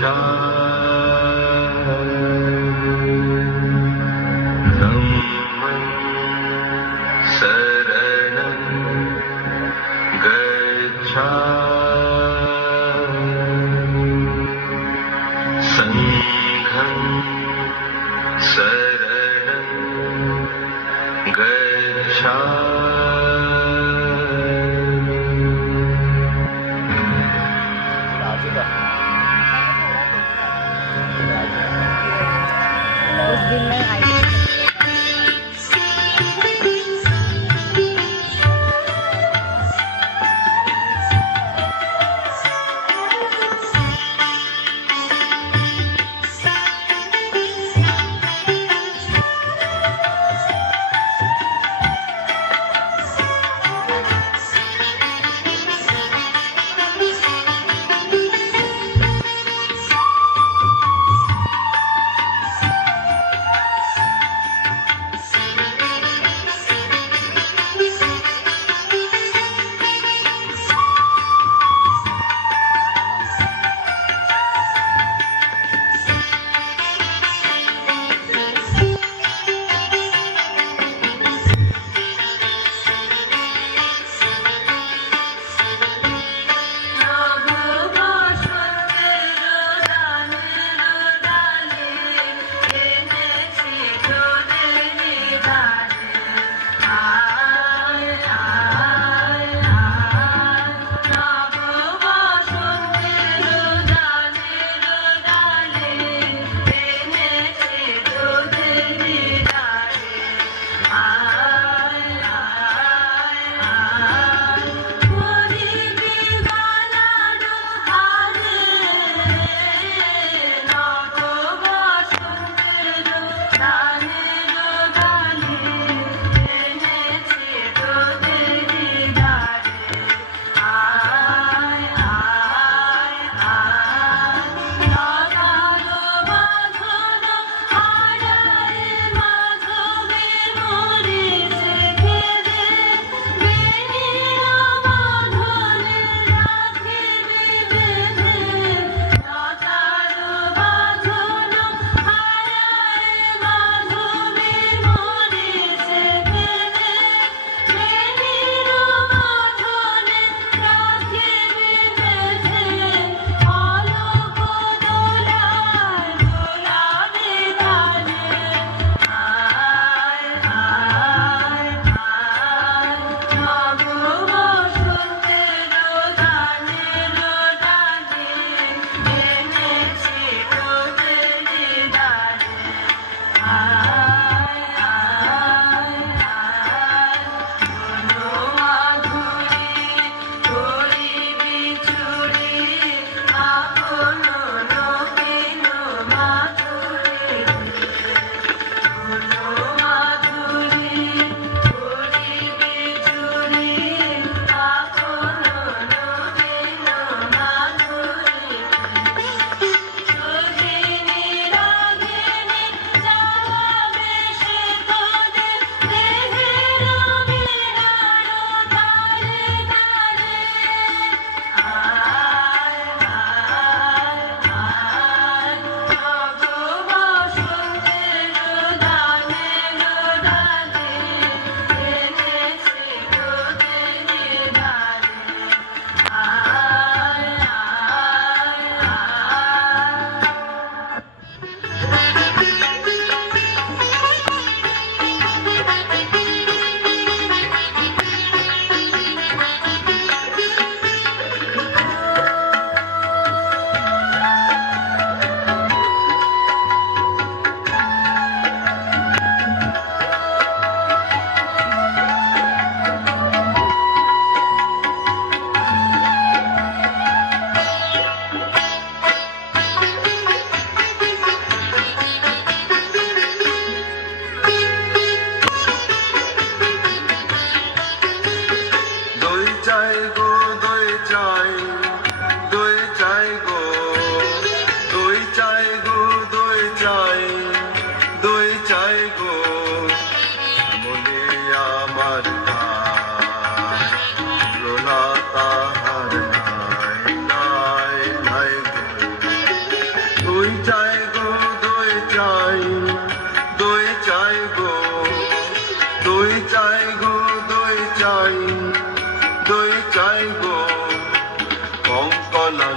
这个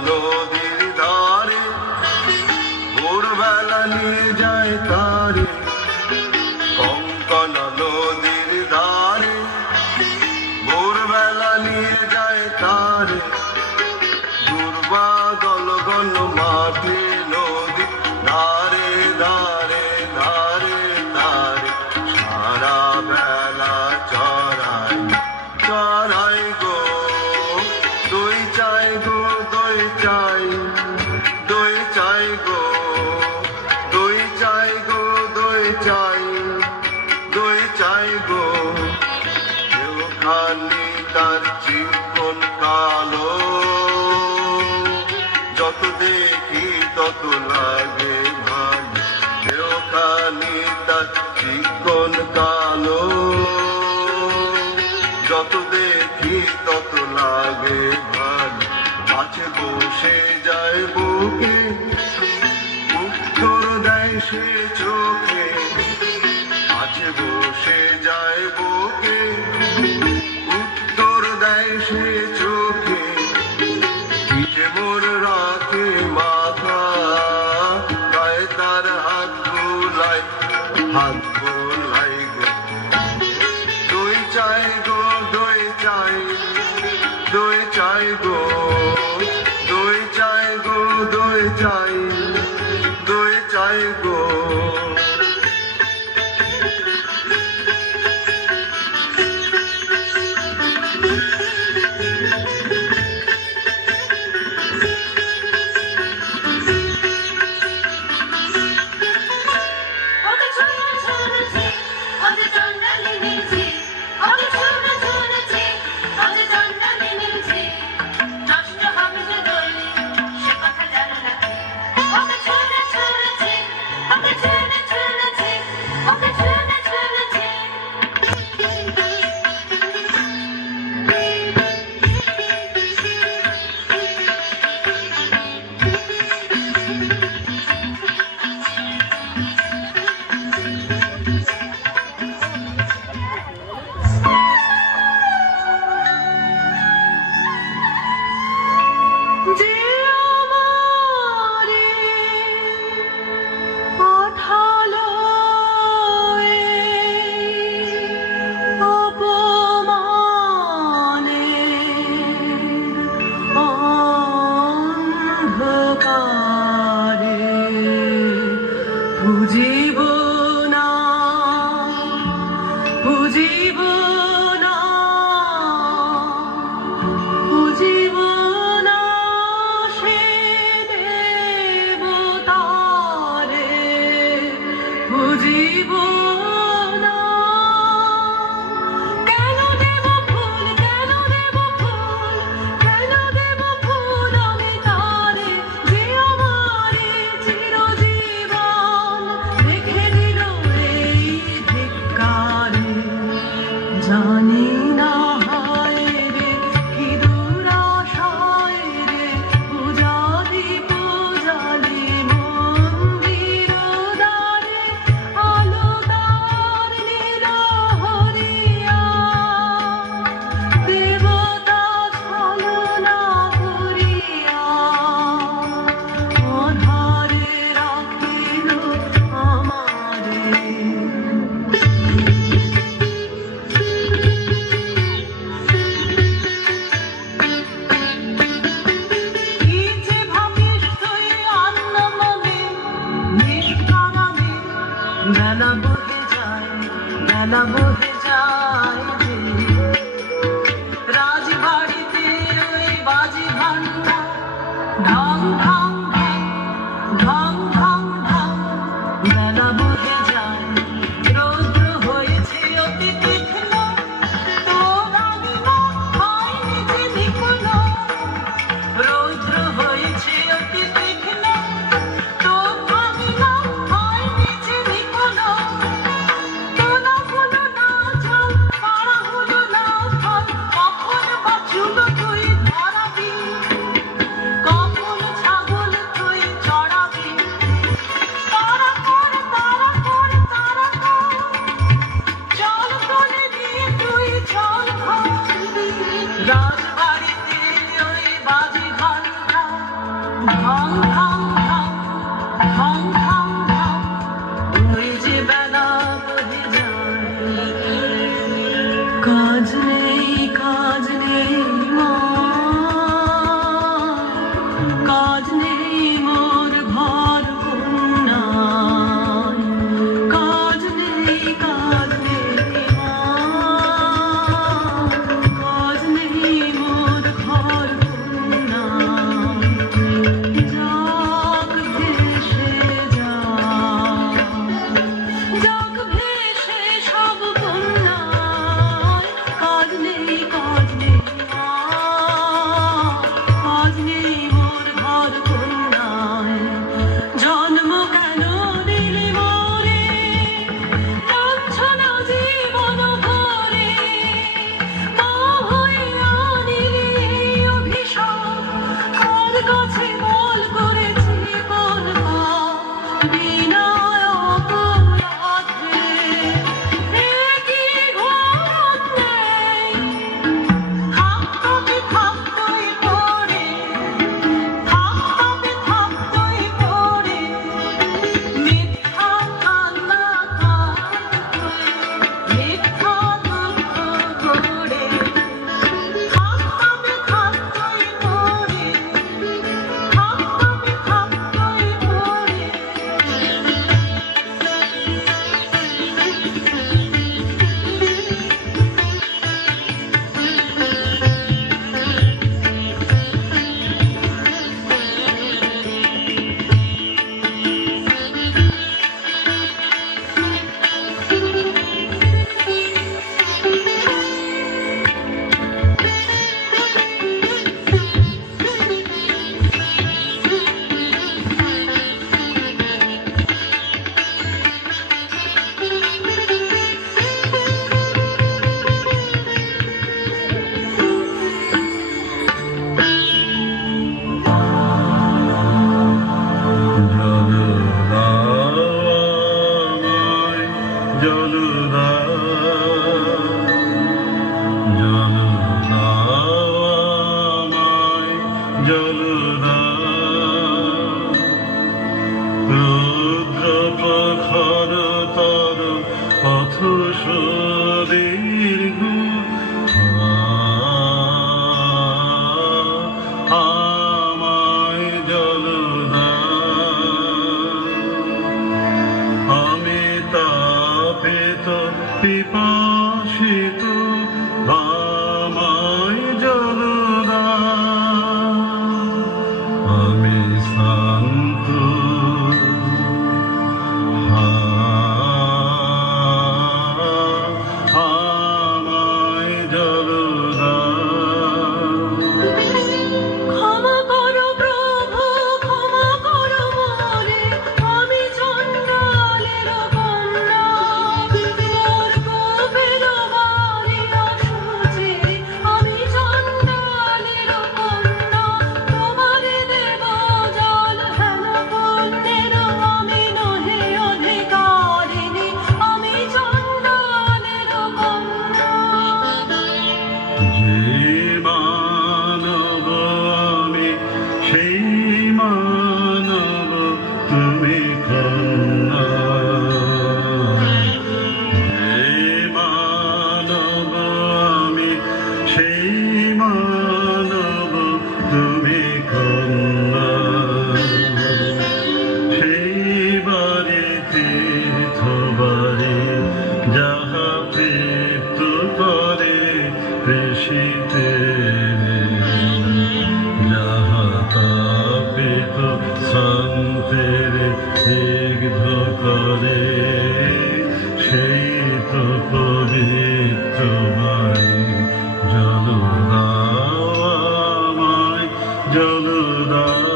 নদীর ধারে ভোরবেলা নিয়ে যায় তারে, কঙ্কনা নদীর ধারে ভোরবেলা নিয়ে যায় তারে, দুর্বা গলগল মাঠে নদী ধারে ধারে ধারে ধারে সারা বেলা চড়াই চড়াই গো, দই চাই গো দই চাই, দই চাই গো দই চাই গো দই চাই, দই চাই গো। কেউখানি তার জীবন কালো, যত দেখি তত লাগে ভালো, কেউখানি তার জীবন কালো, যত দেখি তত লাগে ভালো। মাঝে বসে যায় বুকে, উত্তর দেয় সে চোখে, মাঝে বসে যায় বুকে, উত্তর দেয় সে চোখে, পিঠে মোর রাখে মাথা, গায়ে তার হাত বোলাই, হাত বোলাই গো। দই চাই গো দই চাই, দই চাই গো দই চাই গো দই চাই, দই চাই গো। বুঝিব না বুঝিব না বুঝিব না সে দেবতারে, বুঝিব না কেন দেব ফুল, কেন দেব ফুল, কেন দেব ফুল আমি তারে, যে আমারে চিরজীবন রেখে দিল এই ধিক্কারে। জানি না হায় রে কি দুরাশায় রে, পূজারি পূজালি মন্দির দ্বারে, আলো তার নীল হরিয়া, দেবতা ছলনা করিয়া অধারে রাখিল আমারে। ইচ্ছে ভাবিষ্যই আন্নমনে নিষ্কারণে, বেলা বহে যায়, বেলা বহে যায় যে, রাজবাড়িতে ওই বাজি ঘণ্টা ঢং ঢং ঢং, ঢং ঢং ঢং, বেলা বহে যায়। রৌদ্র হয়েছে অতি তীক্ষ্ণ, তোর আঙিনা হয়নি যে নিপুণ, রৌদ্র হয়েছে অতি তীক্ষ্ণ, তোর আঙিনা হয়নি যে নিপুণ। তোলা হলো না জল, পাড়া হলো না ফল, কখন বা চুলো তুই ধরাবি, কখন ছাগল ঢং ঢং ঢং ঢং ঢং ঢং ওই যে বেলা বহে যায় কাজ নেই মা কাজ নেই মোর ঘর কন্যায় কাজ নেই মা কাজ নেই মোর ঘর কন্যায় যাক ভেসে সব কন্যায় কাজ নেই মা কাজ নেই মোর ঘর কন্যায় জন্ম কেন দিলি মোরে লাঞ্ছনা জীবন ভরে মা হইয়া নিলি অভিশাপ কার কাছে বল করেছি বলবা বিনয় অপরাধে এ কি ঘর নেই থাকতে থাকতেই পড়ে মিথ্যা কান্না মিথ্যা দুঃখ করে থাকতেই পড়ে রুদ্র প্রখর তর পথ সুদীর্ঘ আমায় জল আমি তাপিত পিপাসিত আমায় জল আমি শান্ত আমায় জল ক্ষমা করো প্রভু ক্ষমা করো মোরে আমি চণ্ডালের কন্যা মোর কোপের বাড়ি অসুচি আমি চণ্ডালের কন্যা তোমারে দেব জল হেন পুণ্যের আমি নহে অধিকারিণী আমি চণ্ডালের কন্যা যে মানব আমি সেই মানব তুমি কন্যা যে মানব আমি সেই মানব তুমি কন্যা সেই বাড়ি তীর্থ বাড়ি যাহা তৃপ্ত করে কৃষিতে যাহা তাপিত শান্তের স্নিগ্ধ করে সেই তো পবিত্র বাড়ি জল দাও আমায় জল দাও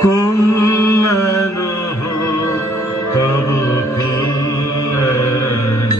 কল্যাণ তব কল্যাণ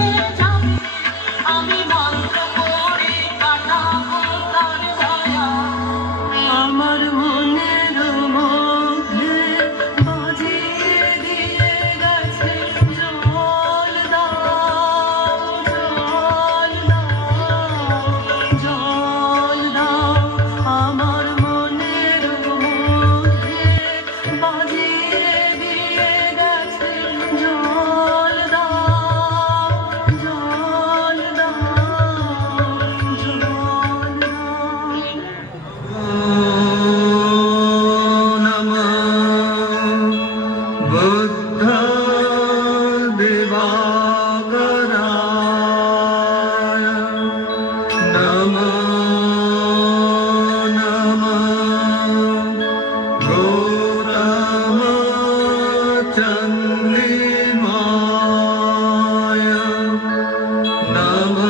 মিশে যাবে আমি মন্ত্র করে কাটাবো তার ছায়া আমার মনের মধ্যে বাজিয়ে দিয়ে গেছে জল দাও জল দাও জল দাও আমার মনের মধ্যে বাজিয়ে দিয়ে গেছে জল দাও জল দাও জল দাও नमः बुद्ध दिवाकराय नमः गौतम चन्द्रिमाय नमः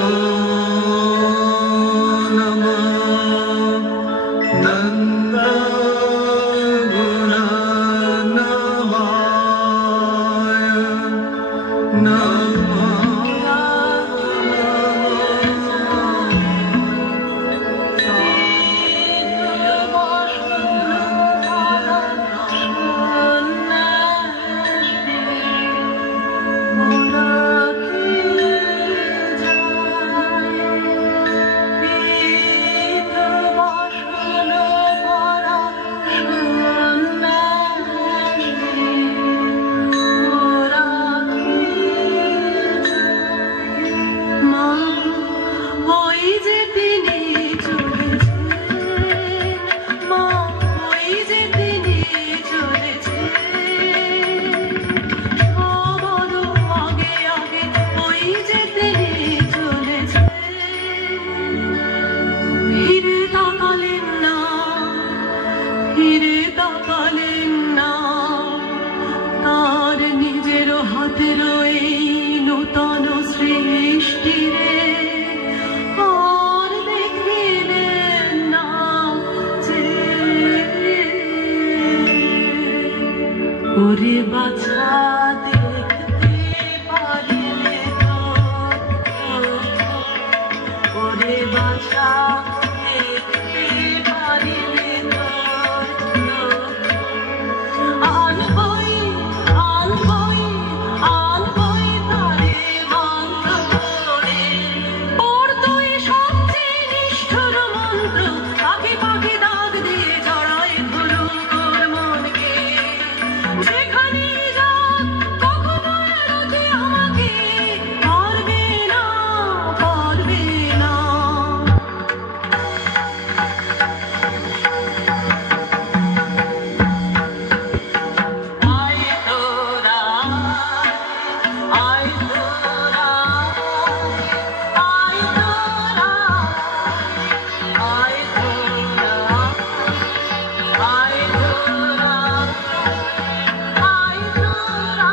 ফিরে তাকালেন না তার নিজের হাতের এই নূতন সৃষ্টিরে আর দেখিলেন না যে ওরে বাছা দেখতে পারিলে তো ওরে বাছা দেখতে পারিলে তো আনবই আনবই আনবই তারে মন্ত্র করে পড়তই সবচেয়ে নিষ্ঠুর মন্ত্র পাখি পাখি দাগ দিয়ে জড়ায় ধরো তোর মনকে যেখানে যাক কখনো এড়াতে আমাকে পারবে না পারবে না আয় তোরা আয় তোরা আয় তোরা আয় তোরা আয় তোরা আয় তোরা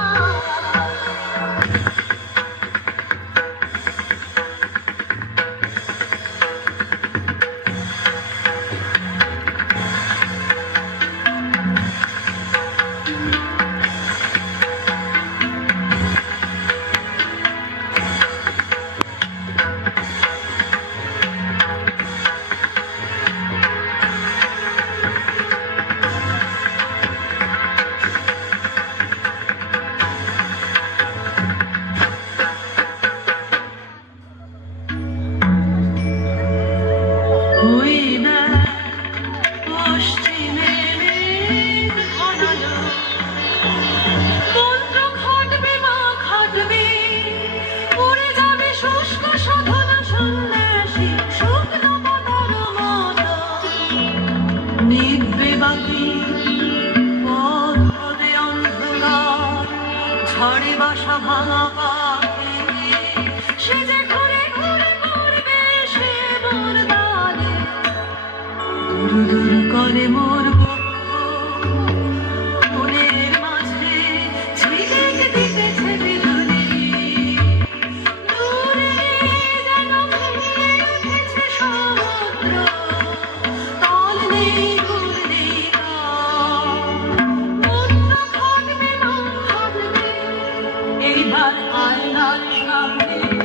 ওই দেখ পশ্চিমে মেঘ ঘনালো মন্ত্র খাটবে মা খাটবে উড়ে যাবে শুষ্ক সাধনা সন্ন্যাসী শুকনো পাতার মতো নিভবে বাতি পথ পদে অন্ধকার ঝড়ে বাসা ভাঙা পাখি সে যে ঘুরে ঘুরে ঘুরবে সে মোর দ্বারে দূর দূর করে মোর বক্ষ মনের মাঝে ঝিলিক দিতেছে বিজুলি দূরে যেন ভেসে উঠেছে সমুদ্র তল নেই কূল নেই মন্ত্র খাটবে মা খাটবে এইবার আয়নার সামনে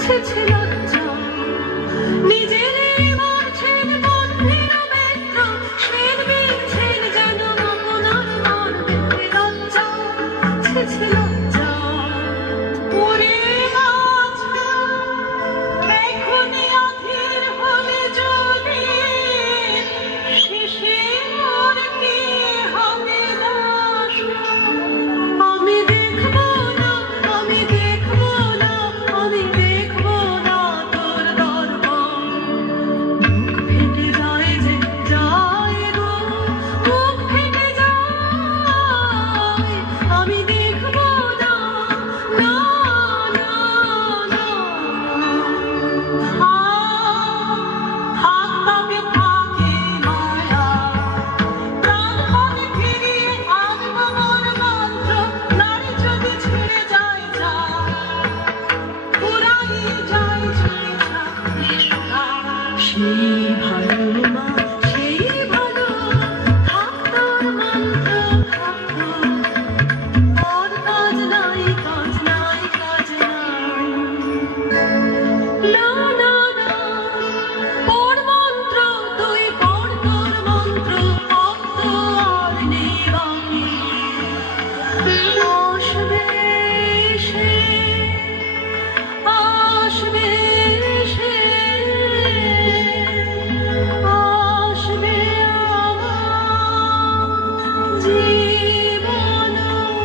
ছেছে লজ্জা নিজের মারছেন বন্ধের বেত্র শ্বেত বিনছেন যেন আপনার মার বেত্রে লজ্জা ছেছে লজ্জা ওরে বাছা এখনই অধীর হলে যদি শেষে আর কি হবে দাস আমি দেখব না আমি দেখব না আমি দেখব না তোর দর্পণ বুক ফেটে যায় যে যায় গো বুক ফেটে যায় আমি দেখব না না না না থাক তবে থাকে মায়া প্রাণপণে ফিরিয়ে আনবো মোর মন্ত্র নারী যদি ছেড়ে যায় যা পুরাই যায় চলে যা সেই ভালো মা সেই ভালো থাক তোর মন্ত্র থাকতো আর কাজ নাই কাজ নাই কাজ নাই না না না পড় মন্ত্র তুই পড় তোর মন্ত্র অন্ত আর নেই বাকি আসবে সে আসবে সে আসবে আমার জীবন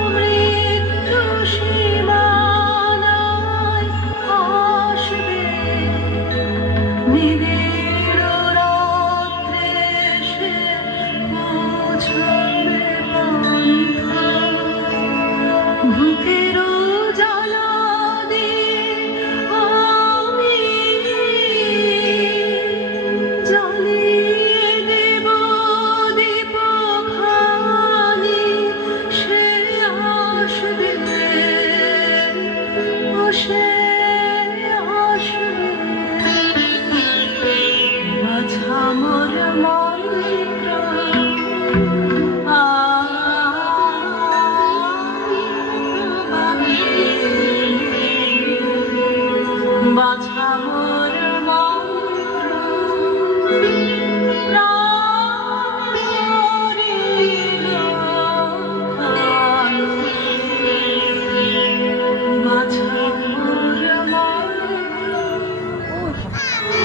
মৃত্যু সীমানায় আসবে নিবিড় রাত্রে সে পৌঁছবে পন্থা বুকের জ্বালা দিয়ে আমি জ্বালিয়ে দেব দীপখানি সে আসবে ও সে আসবে বাছা মোর মন্ত্র বাছা মোর মন্ত্র প্রাণ মরিল বাছা মোর মন্ত্র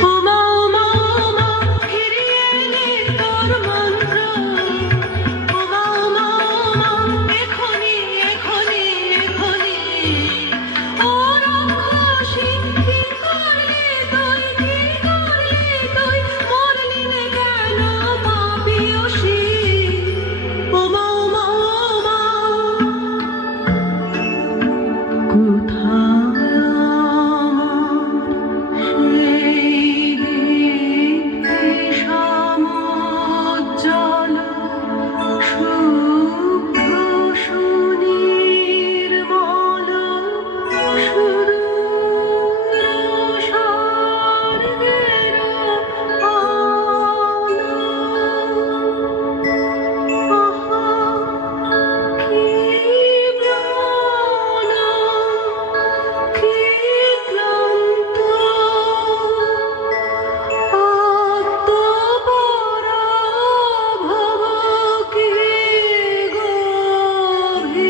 উমা উমা উমা ফিরিয়ে নে তোর মন্ত্র উমা উমা উমা এখনি এখনি এখনি ও রাক্ষসী কি করলি তুই কি করলি তুই মরলি নে কেন পাপিয়সী উমা উমা উমা কোথায় সেই দীপ্তি সমুজ্জ্বল শুভ্র সুনির্মল সুদূর স্বর্গের আলো আহা কি প্রাণ কি ক্লান্ত আত্মপরা ভব কি গভীর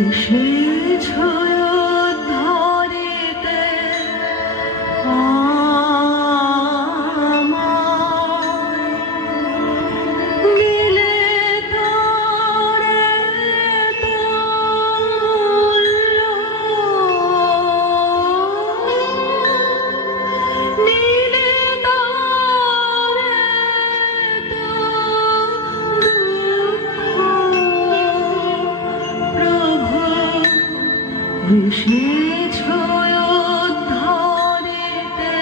এসেছ ধরিতে আমায় নিলে তারে তুল্য নিলে তারে প্রভু এসেছ উদ্ধারিতে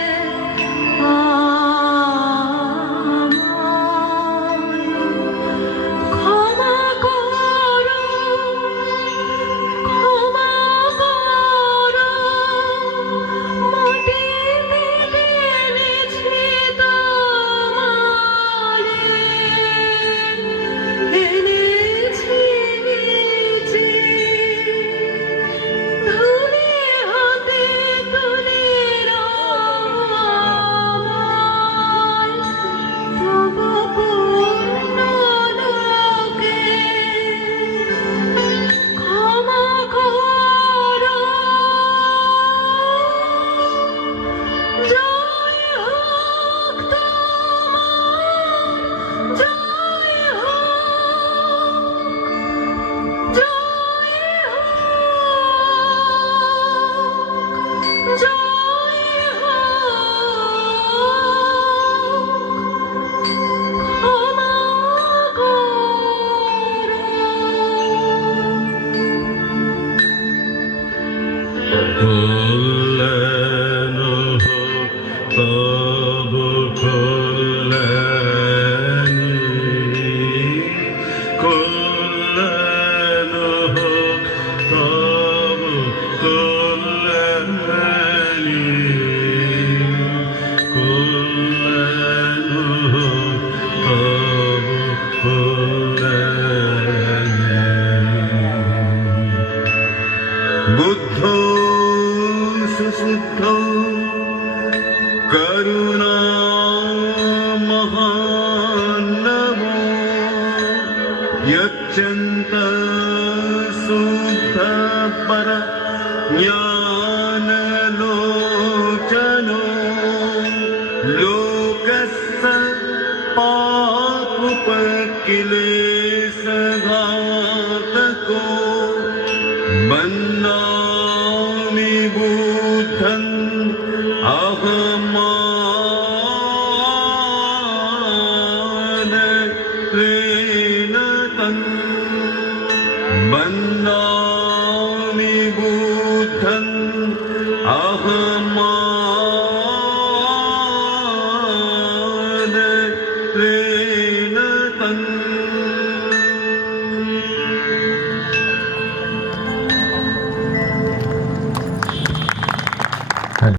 আমায় ক্ষমা করো ক্ষমা করো মাটিতে টেনেছি তোমারে यच्छन्त शुद्ध पर ज्ञानलोचनो लोकस्य पापुपकिले